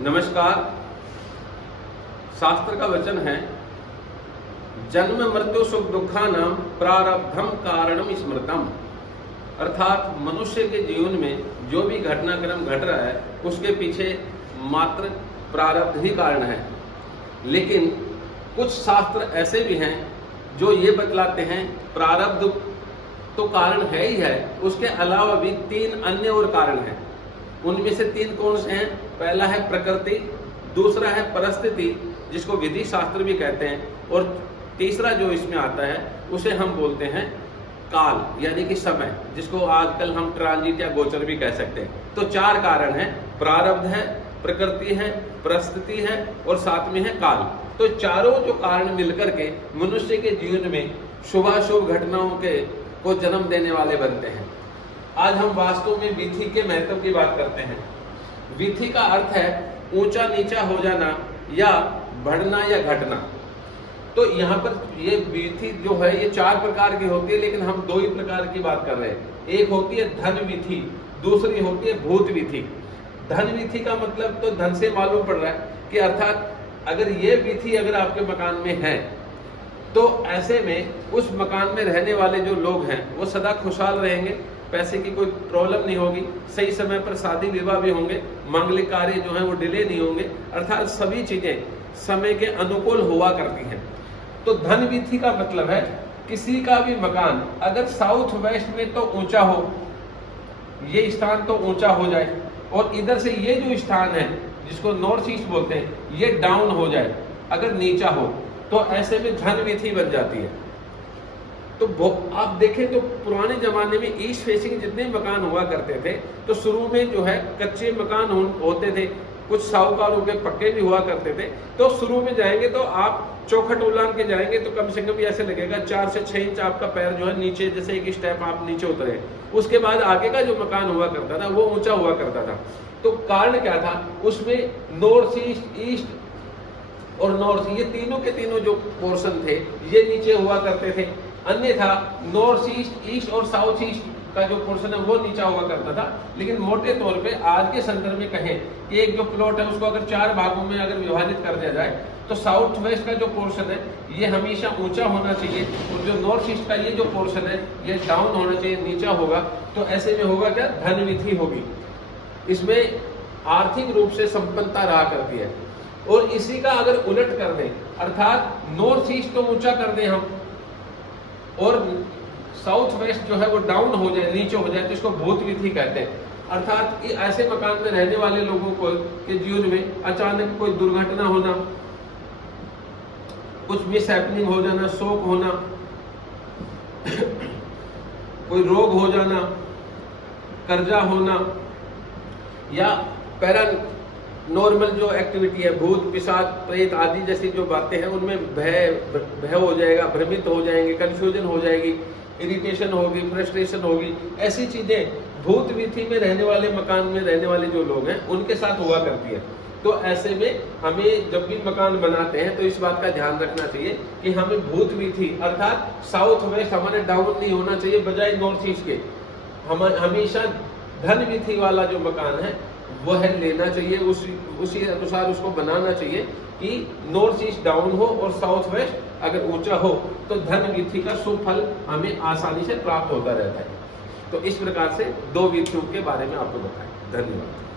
नमस्कार। शास्त्र का वचन है, जन्म मृत्यु सुख दुखानाम प्रारब्धम कारणम स्मृतम। अर्थात मनुष्य के जीवन में जो भी घटनाक्रम घट रहा है उसके पीछे मात्र प्रारब्ध ही कारण है। लेकिन कुछ शास्त्र ऐसे भी हैं जो ये बतलाते हैं प्रारब्ध तो कारण है ही है, उसके अलावा भी तीन अन्य और कारण हैं। उनमें से तीन कौन से हैं? पहला है प्रकृति, दूसरा है परिस्थिति जिसको विधि शास्त्र भी कहते हैं, और तीसरा जो इसमें आता है उसे हम बोलते हैं काल यानी कि समय, जिसको आजकल हम ट्रांजिट या गोचर भी कह सकते हैं। तो चार कारण हैं, प्रारब्ध है, प्रकृति है, परिस्थिति है और साथ में है काल। तो चारों जो कारण मिलकर के मनुष्य के जीवन में शुभाशुभ घटनाओं को जन्म देने वाले बनते हैं। आज हम वास्तव में विधि के महत्व की बात करते हैं। विधि का अर्थ है ऊंचा नीचा हो जाना या बढ़ना या घटना। तो यहाँ पर ये विधि जो है ये चार प्रकार की होती है, लेकिन हम दो ही प्रकार की बात कर रहे हैं। एक होती है धन विधि, दूसरी होती है भूत विधि। धन विधि का मतलब तो धन से मालूम पड़ रहा है कि अर्थात अगर ये विधि अगर आपके मकान में है तो ऐसे में उस मकान में रहने वाले जो लोग हैं वो सदा खुशहाल रहेंगे, पैसे की कोई प्रॉब्लम नहीं होगी, सही समय पर शादी विवाह भी होंगे, मांगलिक कार्य जो है वो डिले नहीं होंगे, अर्थात सभी चीजें समय के अनुकूल हुआ करती हैं। तो धन विधि का मतलब है किसी का भी मकान अगर साउथ वेस्ट में तो ऊंचा हो, ये स्थान तो ऊंचा हो जाए, और इधर से ये जो स्थान है जिसको नॉर्थ ईस्ट बोलते हैं ये डाउन हो जाए, अगर नीचा हो, तो ऐसे में धन विधि बन जाती है। तो आप देखें तो पुराने जमाने में ईस्ट फेसिंग जितने मकान हुआ करते थे तो शुरू में जो है कच्चे मकान होते थे, कुछ साहूकारों के पक्के भी हुआ करते थे। तो शुरू में जाएंगे तो आप चौखट उलांग के जाएंगे तो कम से कम ऐसे लगेगा 4 से 6 इंच आपका पैर जो है नीचे, जैसे एक स्टेप आप नीचे उतरे। उसके बाद आगे का जो मकान हुआ करता था वो ऊंचा हुआ करता था। तो कारण क्या था? उसमें नॉर्थ ईस्ट, ईस्ट और नॉर्थ, ये तीनों के तीनों जो पोर्शन थे ये नीचे हुआ करते थे। अन्यथा नॉर्थ ईस्ट, ईस्ट और साउथ ईस्ट का जो पोर्शन है वो नीचा हुआ करता था। लेकिन मोटे तौर पे आज के संदर्भ में कहें कि एक जो प्लॉट है उसको अगर 4 भागों में अगर विभाजित कर दिया जाए तो साउथ वेस्ट का जो पोर्शन है ये हमेशा ऊंचा होना चाहिए, और जो नॉर्थ ईस्ट का ये जो पोर्शन है ये डाउन होना चाहिए, नीचा होगा। तो ऐसे में होगा क्या? धन विधि होगी। इसमें आर्थिक रूप से संपन्नता रहा करती है। और इसी का अगर उलट कर दें, अर्थात नॉर्थ ईस्ट तो ऊंचा कर दें हम और साउथ वेस्ट जो है वो डाउन हो जाए, नीचे हो जाए, तो इसको भूत विधि कहते हैं। अर्थात ऐसे मकान में रहने वाले लोगों को के जीवन में अचानक कोई दुर्घटना होना, कुछ मिस हैपनिंग हो जाना, शोक होना, कोई रोग हो जाना, कर्जा होना, या पैरा नॉर्मल जो एक्टिविटी है, भूत पिशाच प्रेत आदि जैसी जो बातें हैं उनमें भय हो जाएगा, भ्रमित हो जाएंगे, कंफ्यूजन हो जाएगी, इरिटेशन होगी, फ्रस्ट्रेशन होगी। ऐसी चीजें भूत विधि में रहने वाले मकान में रहने वाले जो लोग हैं उनके साथ हुआ करती है। तो ऐसे में हमें जब भी मकान बनाते हैं तो इस बात का ध्यान रखना चाहिए कि हमें भूत विधि अर्थात साउथ वेस्ट हमारे डाउन नहीं होना चाहिए बजाय नॉर्थ ईस्ट के। हम हमेशा धन विधि वाला जो मकान है वह लेना चाहिए, उसी अनुसार उसको बनाना चाहिए कि नॉर्थ ईस्ट डाउन हो और साउथ वेस्ट अगर ऊंचा हो, तो धन विधि का शुभ फल हमें आसानी से प्राप्त होता रहता है। तो इस प्रकार से 2 विधियों के बारे में आपको बताएं। धन्यवाद।